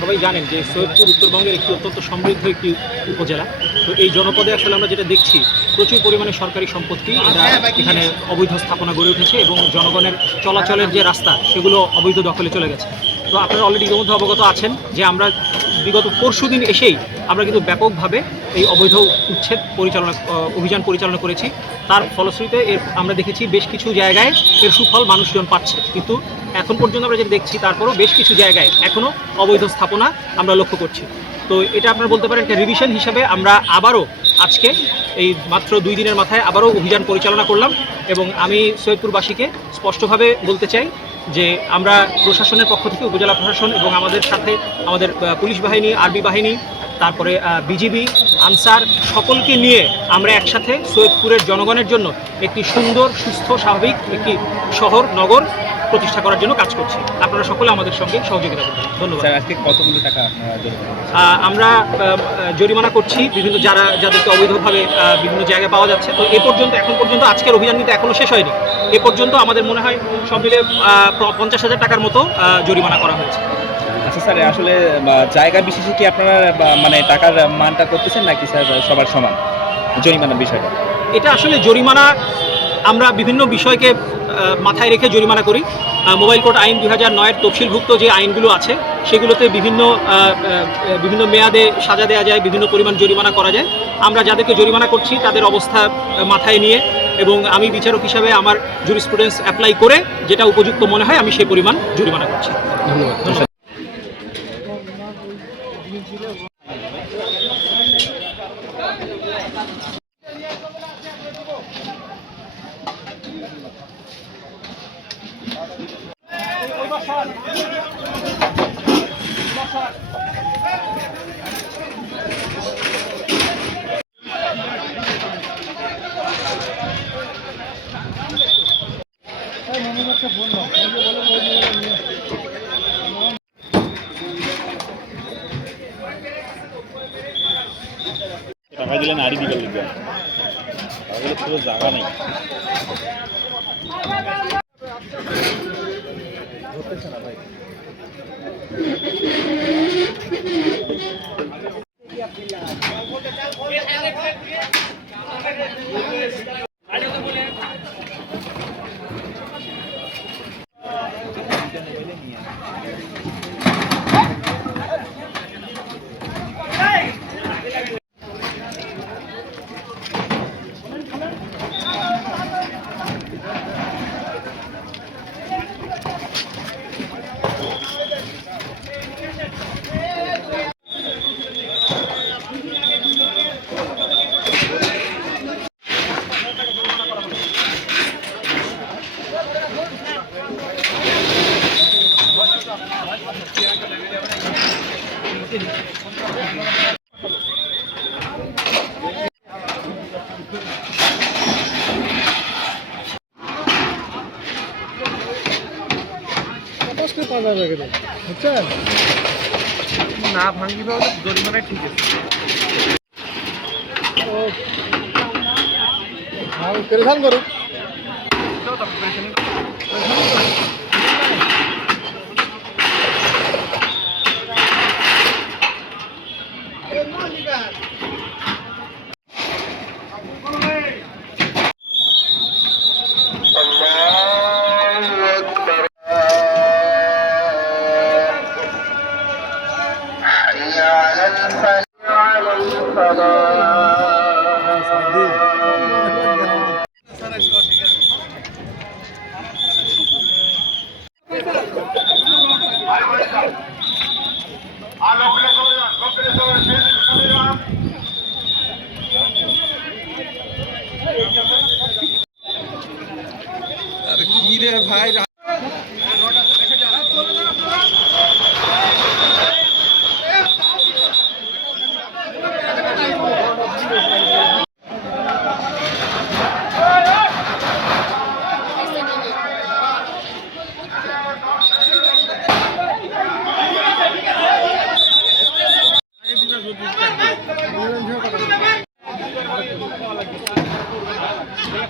সবাই জানেন যে সৈয়দপুর উত্তরবঙ্গের একটি অত্যন্ত সমৃদ্ধ একটি উপজেলা। তো এই জনপদে আসলে আমরা যেটা দেখছি, প্রচুর পরিমাণে সরকারি সম্পত্তি এখানে অবৈধ স্থাপনা গড়ে উঠেছে এবং জনগণের চলাচলের যে রাস্তা সেগুলো অবৈধ দখলে চলে গেছে। তো আপনারা অলরেডি ইতিমধ্যে অবগত আছেন যে আমরা বিগত পরশুদিন এসেই আমরা কিন্তু ব্যাপকভাবে এই অবৈধ উচ্ছেদ অভিযান পরিচালনা করেছি। তার ফলশ্রুতিতে আমরা দেখেছি বেশ কিছু জায়গায় এর সুফল মানুষজন পাচ্ছে, কিন্তু এখন পর্যন্ত আমরা যেটা দেখছি তারপরও বেশ কিছু জায়গায় এখনও অবৈধ স্থাপনা আমরা লক্ষ্য করছি। তো এটা আপনারা বলতে পারেন একটা রিভিশন হিসাবে আমরা আবারও আজকে এই মাত্র 2 দিনের মাথায় আবারও অভিযান পরিচালনা করলাম এবং আমি সৈয়দপুরবাসীকে স্পষ্টভাবে বলতে চাই যে আমরা প্রশাসনের পক্ষ থেকে, উপজেলা প্রশাসন এবং আমাদের সাথে আমাদের পুলিশ বাহিনী, আর্মি বাহিনী, তারপরে বিজিবি, আনসার, সকলকে নিয়ে আমরা একসাথে সৈয়দপুরের জনগণের জন্য একটি সুন্দর, সুস্থ, স্বাভাবিক একটি শহর, নগর প্রতিষ্ঠা করার জন্য কাজ করছি। আপনারা সকলে আমাদের সঙ্গে সহযোগিতা করবেন। ধন্যবাদ। আজকে কতগুলো টাকা আমরা জরিমানা করছি যাদেরকে অবৈধভাবে বিভিন্ন জায়গায় পাওয়া যাচ্ছে। তো এখন পর্যন্ত আজকের অভিযান কিন্তু এখনও শেষ হয়নি। এ পর্যন্ত আমাদের মনে হয় সব মিলে 50,000 টাকার মতো জরিমানা করা হয়েছে। আচ্ছা স্যার, আসলে জায়গা বিশেষে কি আপনারা মানে টাকার মানটা করতেছেন নাকি স্যার সবার সমান জরিমানার বিষয়টা? এটা আসলে জরিমানা আমরা বিভিন্ন বিষয়কে মাথায় রেখে জরিমানা করি। মোবাইল কোড আইন 2009-এর তফসিলভুক্ত যে আইনগুলো আছে সেগুলোতে বিভিন্ন মেয়াদে সাজা দেওয়া যায়, বিভিন্ন পরিমাণ জরিমানা করা যায়। আমরা যাদেরকে জরিমানা করছি তাদের অবস্থা মাথায় নিয়ে এবং আমি বিচারক হিসাবে আমার জুরিসপ্রুডেন্স অ্যাপ্লাই করে যেটা উপযুক্ত মনে হয় আমি সেই পরিমাণ জরিমানা করছি। ধন্যবাদ। টাকা দিলেন আড়ি দিকে লিখবেন, তাহলে পুরো জায়গা নেই। ধরতেছে না ভাই। না ভাঙ্গি পাওয়া জরিমানা ঠিক আছে। পরেশান করো ভাই।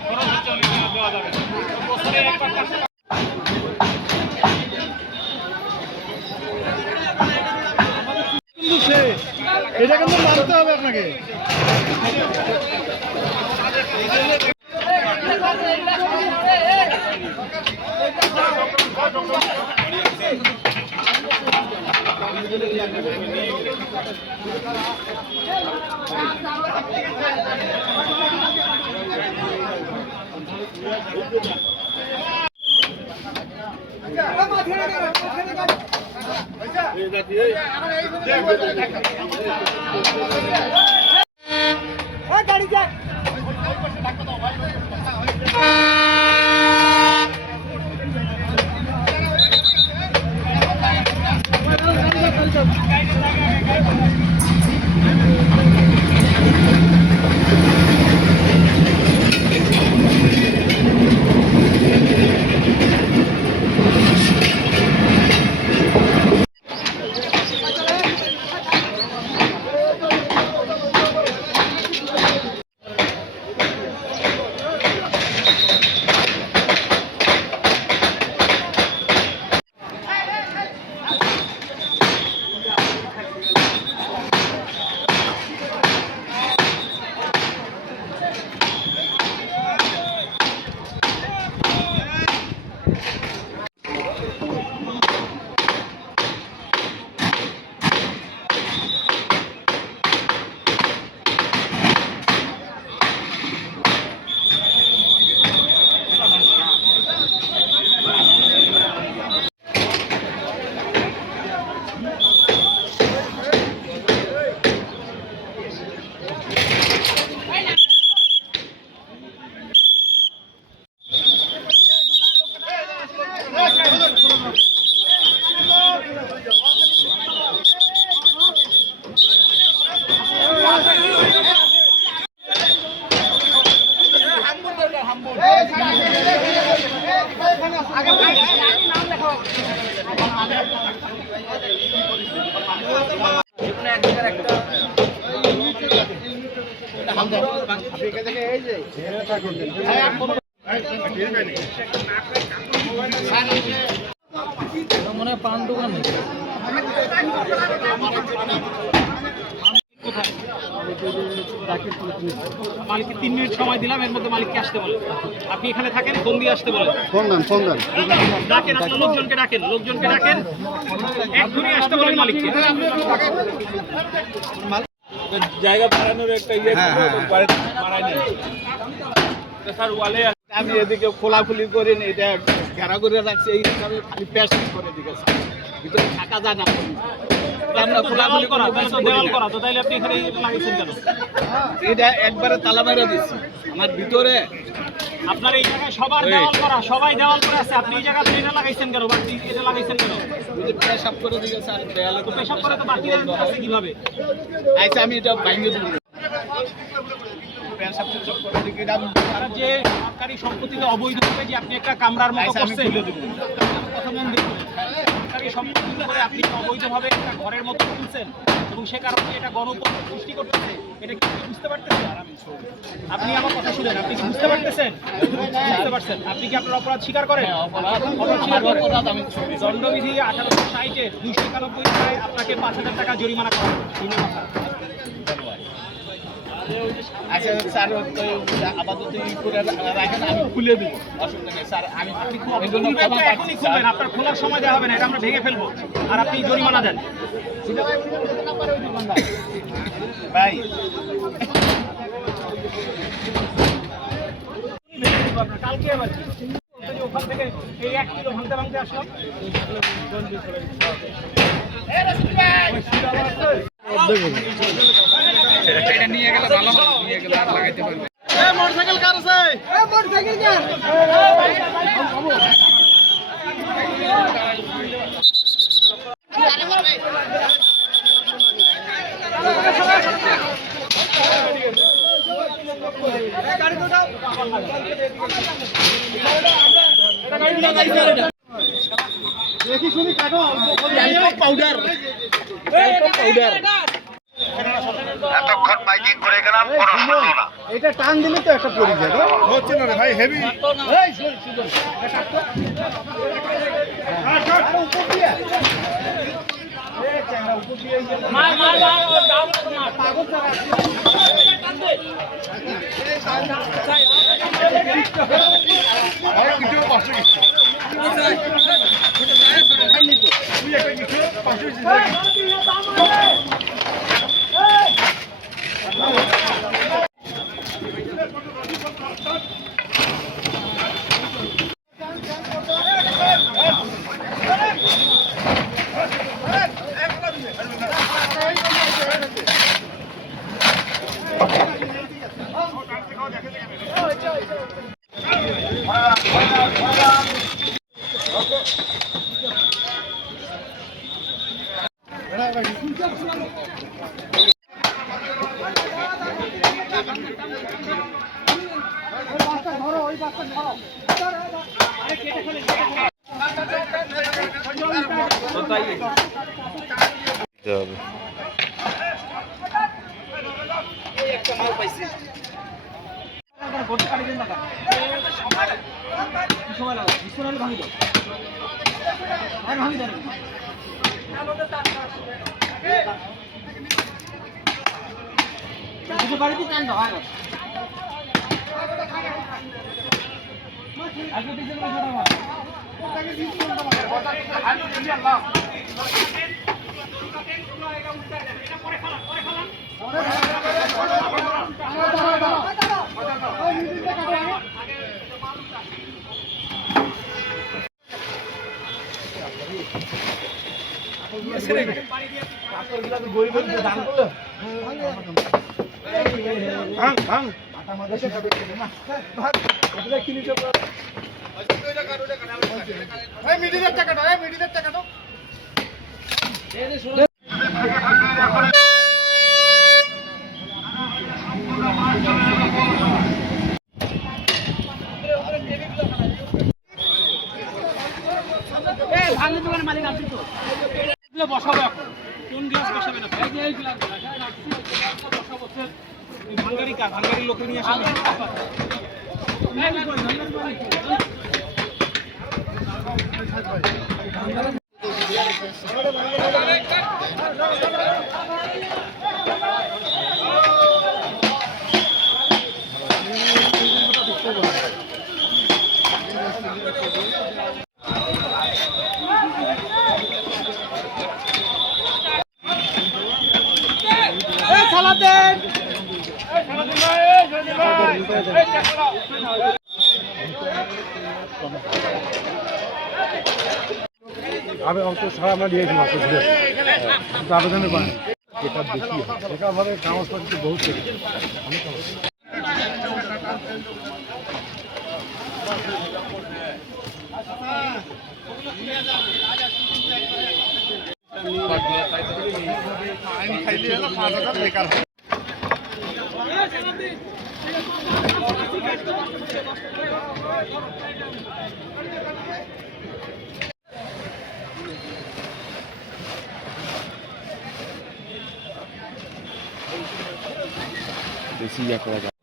খরচ হচ্ছে অনেক দেওয়া যাবে। কিন্তু সে এটা কিন্তু মানতে হবে আপনাকে। মনে হয় পান দোকান মালিককে 3 মিনিট সময় দিলাম, এর মধ্যে মালিককে আসতে বলে। আপনি এখানে থাকেন, ফোন দিয়ে আসতে বলেন। ফোন দেন ডাকেন, আপনার লোকজনকে ডাকেন, এক্ষুনি আসতে বলেন মালিককে। জায়গা বাড়ানোর একটা ইয়ে বাড়ায়নি স্যার ওয়ালে। আমি এদিকে খোলাখুলি করে এটা ঘেরা করে রাখছি, এই হিসাবে খালি প্যাস করে দিয়েছে, ভিতরে থাকা যায় না। খোলাখুলি করা, দেওয়াল করা, তো তাইলে আপনি এখানে লাগিয়েছেন কেন? এটা একবারে তালা মেরে দিচ্ছি আমার ভিতরে। আপনার এই জায়গায় সবার দেওয়াল করা, সবাই দেওয়াল করে আছে, আপনি এই জায়গাতে এটা লাগাইছেন কেন? বাকি এটা লাগাইছেন কেন? পেশাব করে দিয়েছে আর দেয়ালে তো পেশাব করে তো বাকি আছে কিভাবে? আচ্ছা আমি এটা ভাঙিয়ে দেবো। পেশাব টেশাব করে দিকে এটা আমি আপনার যে সরকারি সম্পত্তিতে অবৈধভাবে যে আপনি একটা কামরার মতো আচ্ছা, আমি করছেন, তুলে দেবো। কথা মন দিয়ে শুনুন। সরকারি সম্পত্তিতে করে আপনি অবৈধভাবে একটা ঘরের মতো খুলছেন এবং সে কারণে এটা গণতন্ত্র সৃষ্টি করতেছে, এটা কি আপনি বুঝতে পারতেছেন? আপনি আমার কথা শুনেন, আপনি কি বুঝতে পারতেছেন? বুঝতে পারছেন? আপনি কি আপনার অপরাধ স্বীকার করেন? অপরাধ স্বীকার করেন। দণ্ডবিধি 1860-এর 291 ধারায় আপনাকে 5,000 টাকা জরিমানা করা হবে। দিনের মাথা। আচ্ছা স্যার আপাতত ই করে রাখেন, আমি খুলে দেবো, অসুবিধা নেই স্যার। আমি এই জন্য ক্ষমা এখনই পাচ্ছি খুলবেন, স্যার। আপনার খোলার সময় দেওয়া হবে না, এটা আমরা ভেঙে ফেলবো আর আপনি জরিমানা দেন। ভাই কালকে আবার কি? ওখান থেকে এই 1 কিলো ভাঙতে আসলাম। এটা নিয়ে গেলে ভালো হবে, নিয়ে গেলে আর লাগাইতে পারবে। মোটরসাইকেল কার আছে? মোটরসাইকেল কার? দেখি শুনি কাটো পাউডার পাউডার এতক্ষণ মাইকিং করে গেলাম, কোনো শুনলো না। এটা টান দিলে তো একটা পড়ে যাবে হচ্ছে না রে ভাই হেভি এই সুজন উপর দিয়ে এই চ্যাংড়া উপর দিয়ে মার ও দাম মার পাগল চারা আর কিছু পাশে কিছু তুই একটা কিছু পাশে কিছু বসাবো এখন কোন গ্লাস বসাবে না এই গ্লাস বসাবো ভাঙ্গারি লোকে নিয়ে আসবে আমি অত সারা আমরা দিয়েছি মাত্র ঘুরে কিন্তু আবেদনের পাই এটা বেশি এটা আমাদের কাগজপত্র বহুত বেকার বেশি ইয়া করা যায়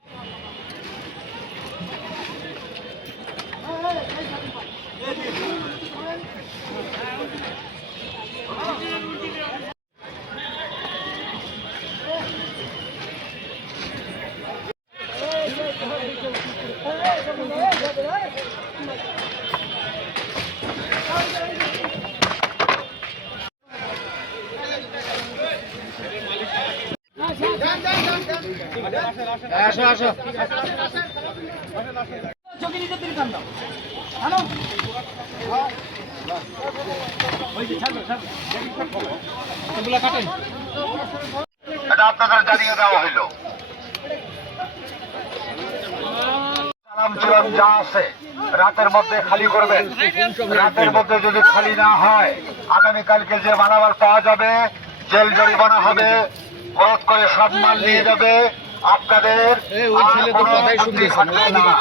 আসো আসো এটা আপনাদের জানিয়ে দেওয়া হইল। সালাম জীবন যা আছে রাতের মধ্যে খালি করবেন। রাতের মধ্যে যদি খালি না হয় আগামীকালকে যে মালামাল পাওয়া যাবে জেল জরিমানা হবে, বরৎ করে সব মাল নিয়ে যাবে। আপনাদের ওই ছেলে তো কথাই শুনতেছে না।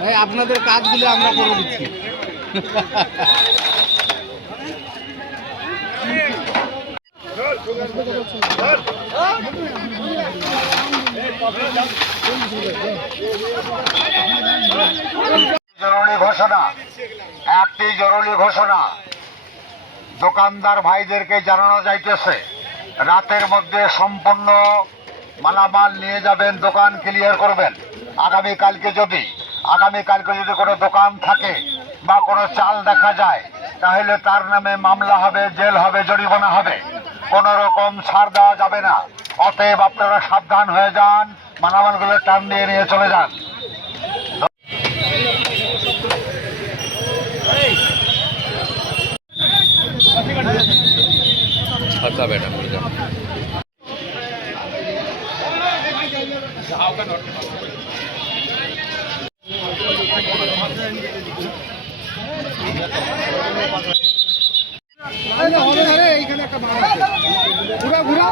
ভাই আপনাদের কাজগুলো আমরা করে দিচ্ছি। জরুরি ঘোষণা, একটি জরুরি ঘোষণা দোকানদার ভাইদেরকে জানানো যাইতেছে, রাতের মধ্যে সম্পূর্ণ মালামাল নিয়ে যাবেন, দোকান ক্লিয়ার করবেন। আগামীকালকে যদি কোনো দোকান থাকে বা কোনো চাল দেখা যায়, তাহলে তার নামে মামলা হবে, জেল হবে, জরিমানা হবে, কোনো রকম ছাড় দেওয়া যাবে না। অতএব আপনারা সাবধান হয়ে যান, মালামালগুলো টান দিয়ে নিয়ে চলে যান। এইখানে একটা বার আছে, ঘুরা ঘুরা।